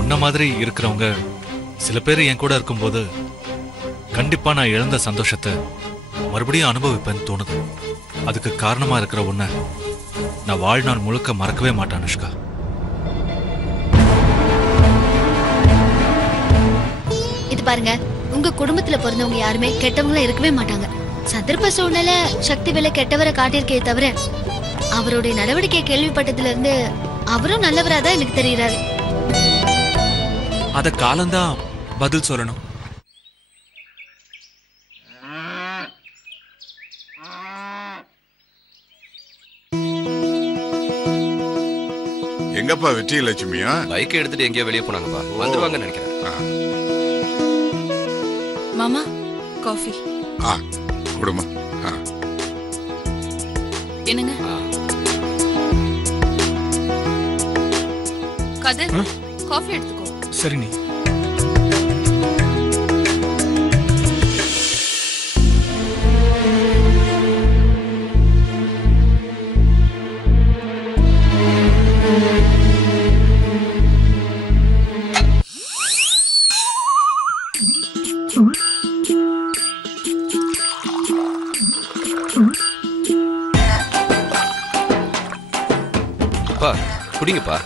உன்ன மாதிரி இருக்கிறவங்க சில பேர் என் கூட இருக்கும்போது கண்டிப்பா நான் இழந்த சந்தோஷத்தை மறுபடியும் அனுபவிப்பேன்னு தோணுது. அதுக்கு காரணமா இருக்கிற உன்னை நான் வாழ்நாள் முழுக்க மறக்கவே மாட்டேன் அனுஷ்கா. இது பாருங்க, உங்க குடும்பத்துல பிறந்தவங்க யாருமே கெட்டவங்களா இருக்கவே மாட்டாங்க. சந்தர்ப்ப சூழ்நிலை சக்தி வேலை கெட்டவரை காட்டியிருக்கே தவிர அவருடைய நடவடிக்கை கேள்விப்பட்டதுல இருந்து அவரும் நல்லவராதான் எனக்கு தெரியுறாரு. அத காலம்தான் பதில் சொல்லணும். எங்கப்பா வெற்றி லட்சுமியா? பைக் எடுத்துட்டு எங்கேயோ வெளியே போனாங்கப்பா. வந்துருவாங்க நினைக்கிறேன். மாமா காஃபி. குடுமா. என்னங்க கதிர், காஃபி எடுத்துக்கோ. சரி நீ குடிங்கப்பா.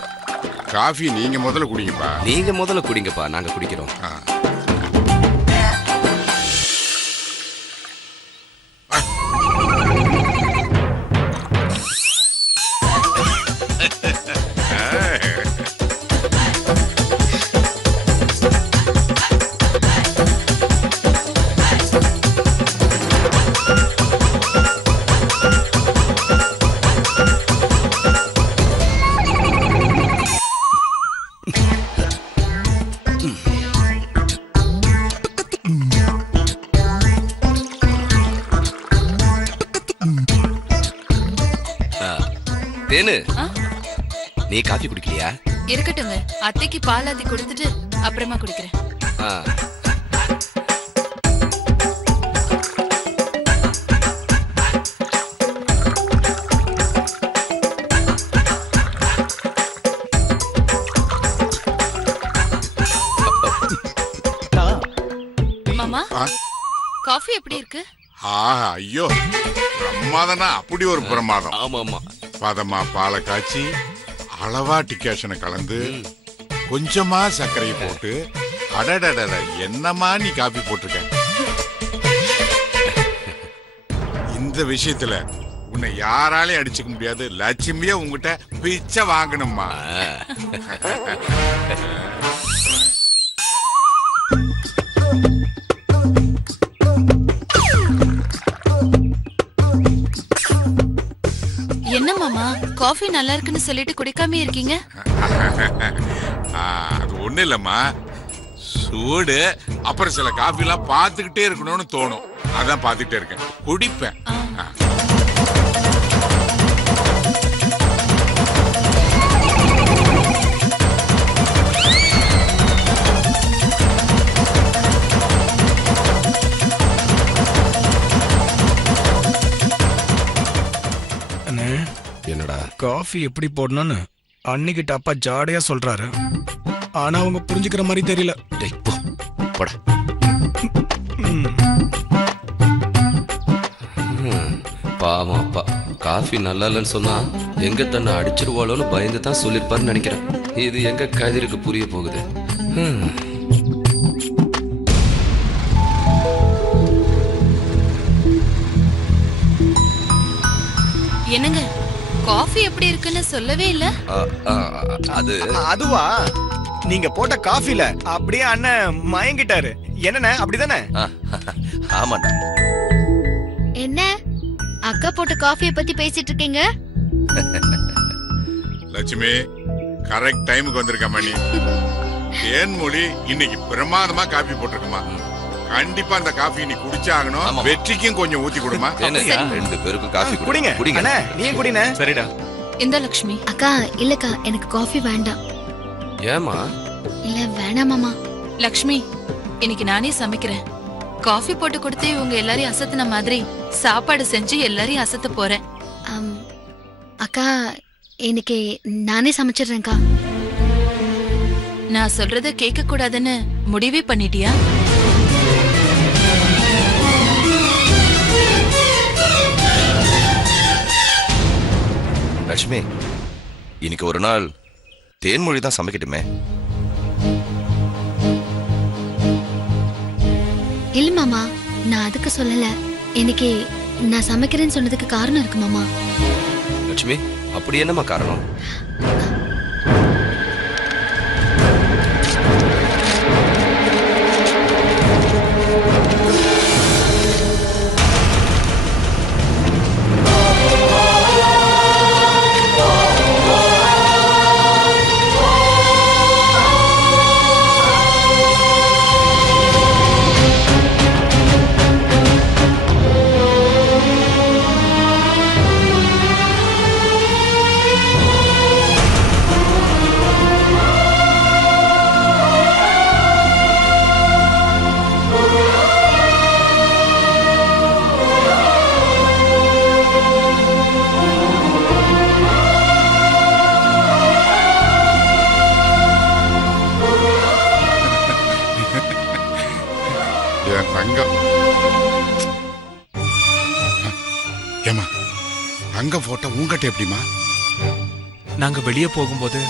காஃபி நீங்க முதல்ல குடிங்கப்பா. நீங்க முதல்ல குடிங்கப்பா, நாங்க குடிக்கிறோம். தேனு, நீ காஃபி குடிக்கலையா? இருக்கட்டுங்க, அத்தைக்கு பால் ஆத்தி கொடுத்துட்டு அப்புறமா குடிக்கிறேன். மாமா காஃபி எப்படி இருக்கு? ஐயோ பிரமாதம்னா அப்படி ஒரு பிரமாதம். ஆமா ஆமா. பதமா பாலை காய்ச்சி அளவா டிகாஷனை கலந்து கொஞ்சமா சர்க்கரையை போட்டு அடடட என்னமா நீ காபி போட்டிருக்க. இந்த விஷயத்துல உன்னை யாராலையும் அடிச்சுக்க முடியாது. லட்சுமியே உங்ககிட்ட பிச்சை வாங்கணுமா? என்ன மாமா, காஃபி நல்லா இருக்குன்னு சொல்லிட்டு குடிக்காம இருக்கீங்க? அது ஒண்ணு இல்லம்மா, சூடு. அப்புறம் சில காஃபி எல்லாம் பாத்துக்கிட்டே இருக்கணும்னு தோணும். அதான் பாத்துக்கிட்டே இருக்கேன், குடிப்பேன். என்னடா காஃபி எப்படி போடணும்னு அன்னைக்கிட்ட அப்பா ஜாடையா சொல்றாரு. ஆனா அவங்க புரிஞ்சுக்கிற மாதிரி தெரியல. பாவம் அப்பா, காஃபி நல்லா இல்லைன்னு சொன்னா எங்க தன்னை அடிச்சிருவாளோன்னு பயந்து தான் சொல்லிருப்பாருன்னு நினைக்கிறேன். இது எங்க கதிருக்கு புரிய போகுது. என்னங்க, காஃபி எப்படி இருக்குன்னு சொல்லவே இல்ல? அதுவா, நீங்க போட்ட காஃபில அப்படியே அண்ணன் மயங்கிட்டாரு. என்னண்ணே, அப்படிதானே? ஆமாண்டா. என்ன அக்கா போட்ட காஃபியை பத்தி பேசிட்டு இருக்கீங்க? லட்சுமி கரெக்ட் டைமுக்கு வந்திருக்க மணி. தேன்மொழி இன்னைக்கு பிரமாதமா காபி போட்டிருக்குமா. கண்டிப்பா அந்த காஃபி நீ குடிச்சாகணும். வெற்றிக்கும் கொஞ்சம் ஊத்தி கொடுமா. ரெண்டு பேருக்கும் காஃபி குடிங்க. குடிங்க, நீ குடினே. சரிடா. இந்த லட்சுமி. அக்கா இல்லக்கா, எனக்கு காஃபி வேண்டாம். ஏமா? இல்ல வேணாம் மாமா. லட்சுமி, இன்னைக்கு நானே சமைக்கிறேன். காஃபி போட்டு கொடுத்து இவங்க எல்லாரையும் அசத்துன மாதிரி சாப்பாடு செஞ்சு எல்லாரையும் அசத்த போறேன். ஆம், அக்கா இன்னைக்கு நானே சமைச்சிடுறேன்க்கா. நான் சொல்றத கேட்க கூடாதுன்னு முடிவே பண்ணிட்டியா? லட்சுமி, இன்னைக்கு ஒரு நாள் தேன்மொழி தான் சமைக்கட்டுமே. இல்ல மாமா, நான் அதுக்கு சொல்லல. இன்னைக்கு நான் சமைக்கிறேன்னு சொன்னதுக்கு காரணம் இருக்கு மாமா. லட்சுமி, அப்படி என்னம்மா காரணம்? என் தங்கம். ஏமா தங்கம் போட்டோ உங்ககிட்ட எப்படிமா? நாங்க வெளியே போகும்போது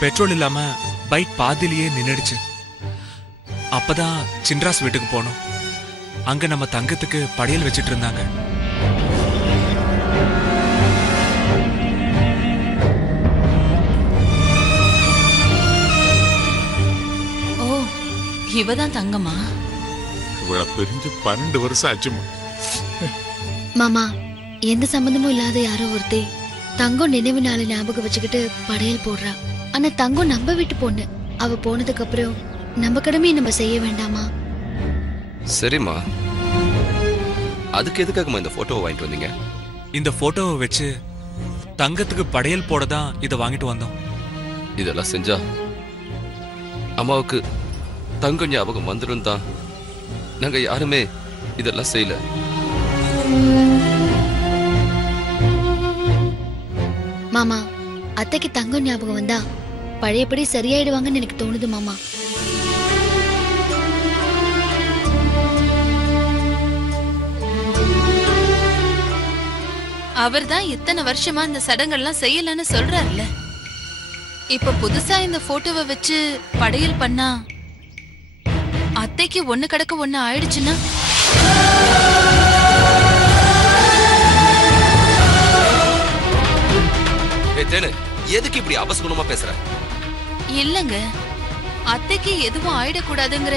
பெட்ரோல் இல்லாம பைக் பாதியிலேயே நின்னுடுச்சு. அப்பதான் சின்ராஸ் வீட்டுக்கு போனோம். அங்க நம்ம தங்கத்துக்கு படையல் வச்சிட்டு இருந்தாங்க. ஓ, இவதான் தங்கமா? இவ்வளவு பிரிஞ்சு 12 வருஷம் ஆச்சுமா. மாமா, எந்த சம்பந்தமும் இல்லாத யாரோ ஒருத்தி தங்கம் நினைவு நாளை ஞாபகம் வச்சுக்கிட்டு படையல் போடுறா. ஆனா தங்கம் நம்ம வீட்டு பொண்ணு. அவ போனதுக்கு அப்புறம் நம்ம கடமையை நம்ம செய்ய வேண்டாமா? சரிம்மா, அதுக்கு எதுக்காகம்மா இந்த போட்டோவை வாங்கிட்டு வந்தீங்க? இந்த போட்டோவை வச்சு தங்கத்துக்கு படையல் போட தான் இதை வாங்கிட்டு வந்தோம். இதெல்லாம் செஞ்சா அம்மாவுக்கு தங்கம் ஞாபகம் வந்துடும் தான் நாங்க யாருமே இதெல்லாம் செய்யல. மாமா, அத்தைக்கு தங்கம் ஞாபகம் வந்தா பழையபடி சரியாயிடுவாங்கன்னு எனக்கு தோணுது மாமா. அவர்தான் இத்தனை வருஷமா இந்த சடங்கெல்லாம் செய்யலன்னு சொல்றாருல்ல. இப்ப புதுசா இந்த போட்டோவை வச்சு படையல் பண்ணா அத்தைக்கு ஒண்ணு கடக்க ஒண்ணு ஆயிடுச்சுன்னா எதுக்கு இப்படி அபசகுணமா பேசுற? இல்லங்க, அத்தைக்கு எதுவும் ஆயிடக்கூடாதுங்கிற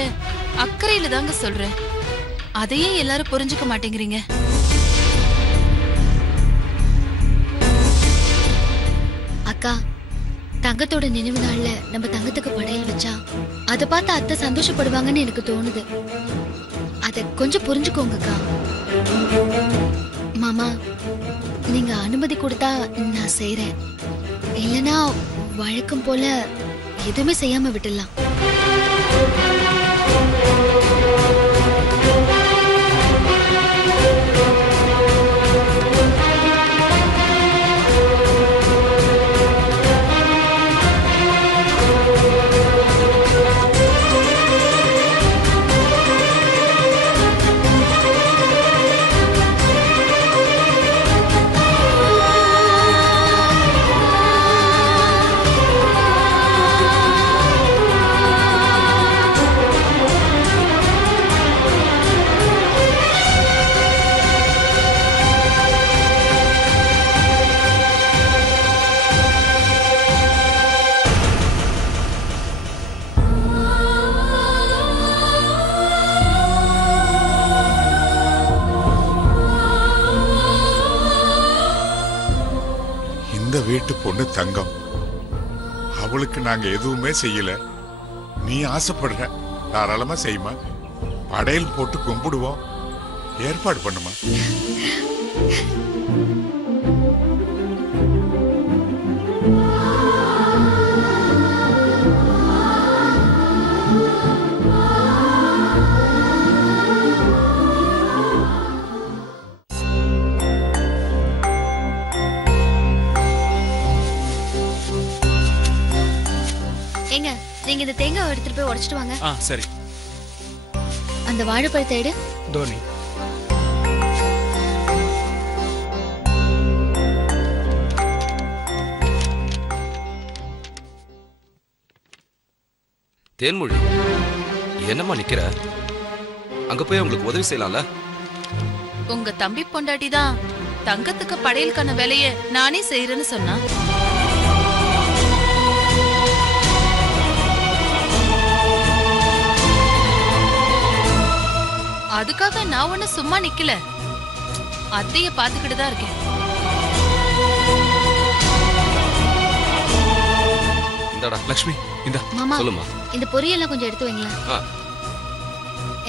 அக்கறையில தாங்க சொல்றேன். அதையே எல்லாரும் புரிஞ்சுக்க மாட்டேங்கிறீங்க. அக்கா, தங்கத்தோட நினைவு நாள்ல நம்ம தங்கத்துக்கு படையல் வச்சா அதை பார்த்து அத்தை சந்தோஷப்படுவாங்கன்னு எனக்கு தோணுது. அத கொஞ்சம் புரிஞ்சுக்கோங்கக்கா. மாமா, நீங்க அனுமதி கொடுத்தா நான் செய்றேன். இல்லனா வழக்கம் போல எதுவுமே செய்யாம விட்டுடலாம். இந்த வீட்டு பொண்ணு தங்கம். அவளுக்கு நாங்க எதுவுமே செய்யல. நீ ஆசைப்படுற, தாராளமா செய்யுமா. படையல் போட்டு கும்பிடுவோம். ஏற்பாடு பண்ணுமா. நீங்க இந்த தேங்காய் எடுத்துட்டு போய் உடைச்சிட்டு வாங்க. சரி. அந்த வாழைப்பழத்தை எடு. தோனி. தேன்மொழி, என்னம்மா நிக்கிற? அங்க போய் உங்களுக்கு உதவி செய்யலாம்ல? உங்க தம்பி பொண்டாட்டி தான் தங்கத்துக்கு படையலுக்கான வேலைய நானே செய்யறேன்னு சொன்னா. அதுக்காக நான் ஒண்ணு சும்மா நிக்கல, அத்தைய பாத்துக்கிட்டு தான் இருக்கேன். இந்தாடா லக்ஷ்மி, இந்தா. மாமா, சொல்லுமா. இந்த பொரியெல்லாம் கொஞ்சம் எடுத்து வைங்களேன்.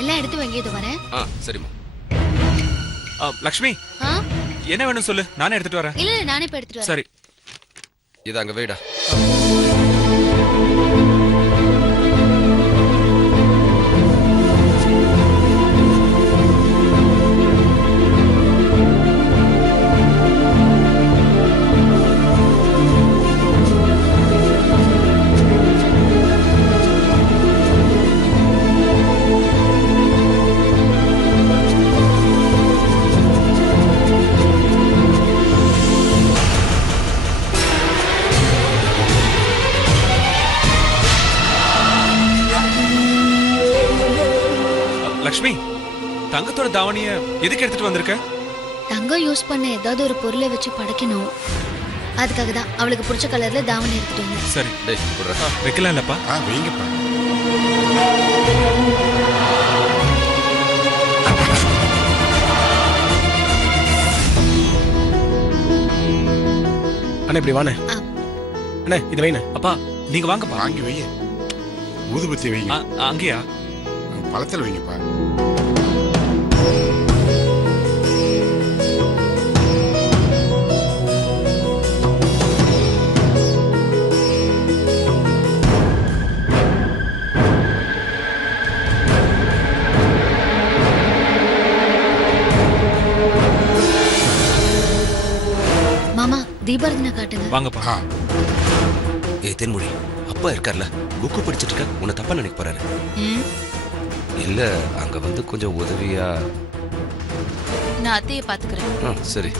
எல்லாம் எடுத்து வைங்க, இது வரேன். சரிம்மா. லக்ஷ்மி, என்ன வேணும் சொல்லு, நானே எடுத்துட்டு வரேன். இல்ல நானே போய் எடுத்துட்டு வரேன். சரி. இது அங்க வைடா. லக்ஷ்மி, தங்கத்தோட தாவணிய எதுக்கு எடுத்துட்டு வந்திருக்க? தங்கம் யூஸ் பண்ண ஏதாவது ஒரு பொருளை வச்சு படைக்கணும், அதுக்காக தான் அவளுக்கு பிடிச்ச கலர்ல தாவணி எடுத்துட்டு வந்தேன். சரி. டேய் குடுறா. வைக்கலாம் இல்லப்பா? வைங்கப்பா. அண்ணே இப்படி வாண்ணே. அண்ணே இது வைண்ணே. அப்பா நீங்க வாங்கப்பா. வாங்கி வைய. ஊதுபத்தி வைங்க. அங்கேயா? பழத்தில் வைங்கப்பா. மாமா, தீபாரதனை காட்டுங்க. வாங்கப்பா. ஏய் தேன்மொழி, அப்பா இருக்கார்ல, புக்கு படிச்சிட்டு இருக்க, உன்னை தப்பா நினைக்க போறாரு. இல்ல அங்க வந்து கொஞ்சம் உதவியா. நான் அத்தைய பாத்துக்கிறேன். சரி.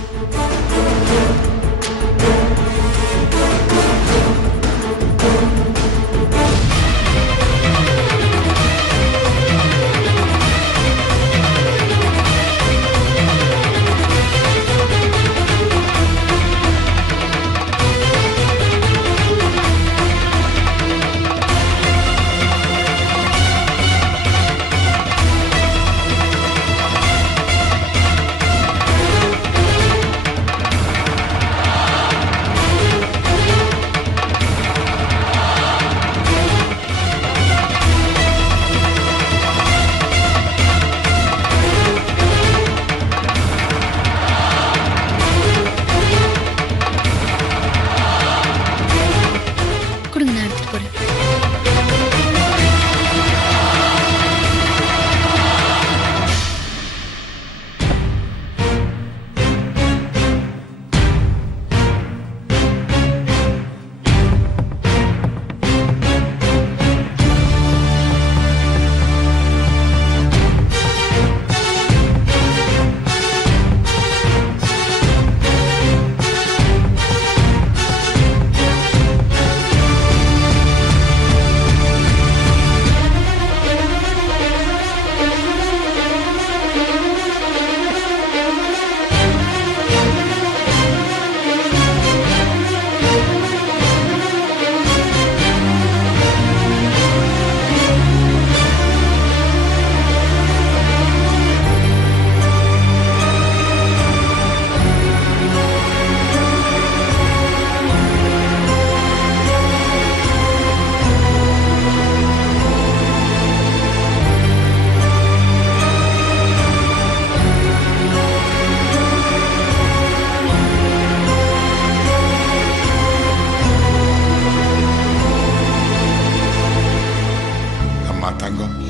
கொடுங்க, நான் எடுத்துட்டு போறேன்.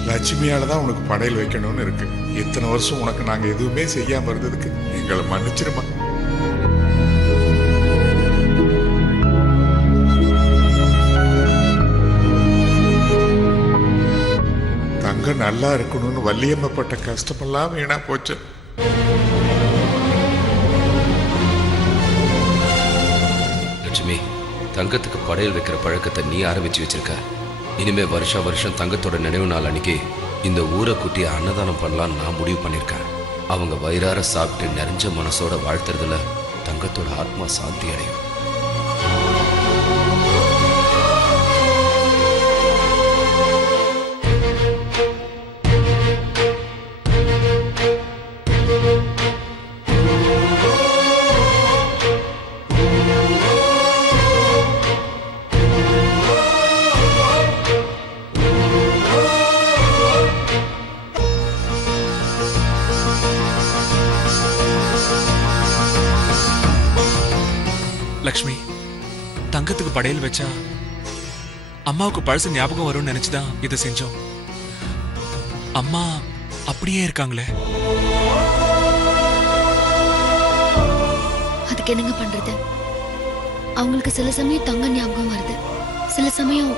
லட்சுமியால தான் உனக்கு படையல் வைக்கணும்னு இருக்கு. இத்தனை வருஷம் உனக்கு நாங்க எதுவுமே செய்யாம இருந்ததுக்கு எங்களை மன்னிச்சிருமா. தங்கம் நல்லா இருக்கணும்னு வள்ளியம்மப்பட்ட கஷ்டமெல்லாம் வீணா போச்சு. லட்சுமி, தங்கத்துக்கு படையல் வைக்கிற பழக்கத்தை நீ ஆரம்பிச்சு வச்சிருக்க. இனிமே வருஷம் தங்கத்தோட நினைவு நாள் அன்னைக்கு இந்த ஊரை கூட்டி அன்னதானம் பண்ணலான்னு நான் முடிவு பண்ணியிருக்கேன். அவங்க வயிறார சாப்பிட்டு நிறைஞ்ச மனசோட வாழ்த்துறதுல தங்கத்தோட ஆத்மா சாந்தி அடையும். லக்ஷ்மி, தங்கத்துக்கு படையல் வச்சா அம்மாவுக்கு பழசு ஞாபகம் வரும்னு நினைச்சுதான் இதை செஞ்சோம். அம்மா அப்படியே இருக்காங்களே. அதுக்கு என்னங்க பண்றது? அவங்களுக்கு சில சமயம் தங்க ஞாபகம் வருது, சில சமயம்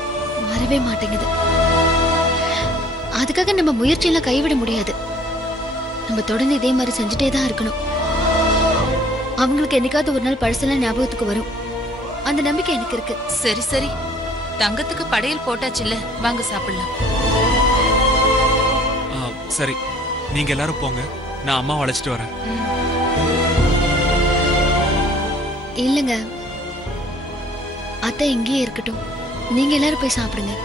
வரவே மாட்டேங்குது. அதுக்காக நம்ம முயற்சியெல்லாம் கைவிட முடியாது. நம்ம தொடர்ந்து இதே மாதிரி செஞ்சுட்டே தான் இருக்கணும். அவங்களுக்கு என்னைக்காவது ஒரு நாள் பழசெல்லாம் ஞாபகத்துக்கு வரும். அந்த நம்பிக்கை எனக்கு இருக்கு. சரி சரி, தங்கத்துக்கு படையல் போட்டாச்சுல்ல, வாங்க சாப்பிடலாம். சரி, நீங்க எல்லாரும் போங்க, நான் அம்மாவை அழைச்சிட்டு வரேன். இல்லங்க, அத்தை இங்கேயே இருக்கட்டும். நீங்க எல்லாரும் போய் சாப்பிடுங்க.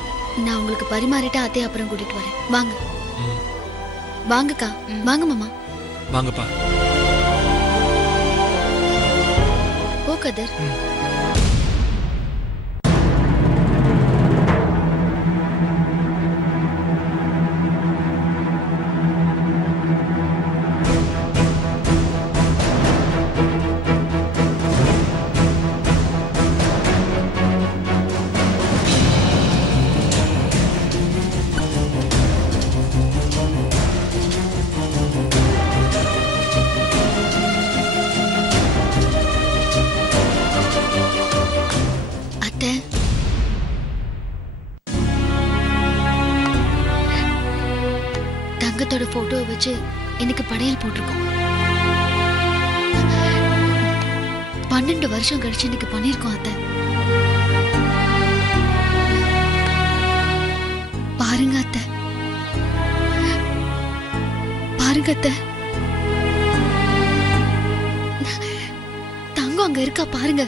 நான் உங்களுக்கு பரிமாறிட்டு அத்தை அப்புறம் கூட்டிட்டு வரேன். வாங்க வாங்கக்கா, வாங்க மாமா. வாங்கப்பா. ஓ கதர். தங்கத்தோட போட்டோவை வச்சு எனக்கு படையல் போட்டிருக்கோம். 12 வருஷம் கழிச்சு இன்னைக்கு பண்ணிருக்கோம் அத்தை. பாருங்க அத்தை, பாருங்க அத்தை, தங்கம் அங்க இருக்கா பாருங்க.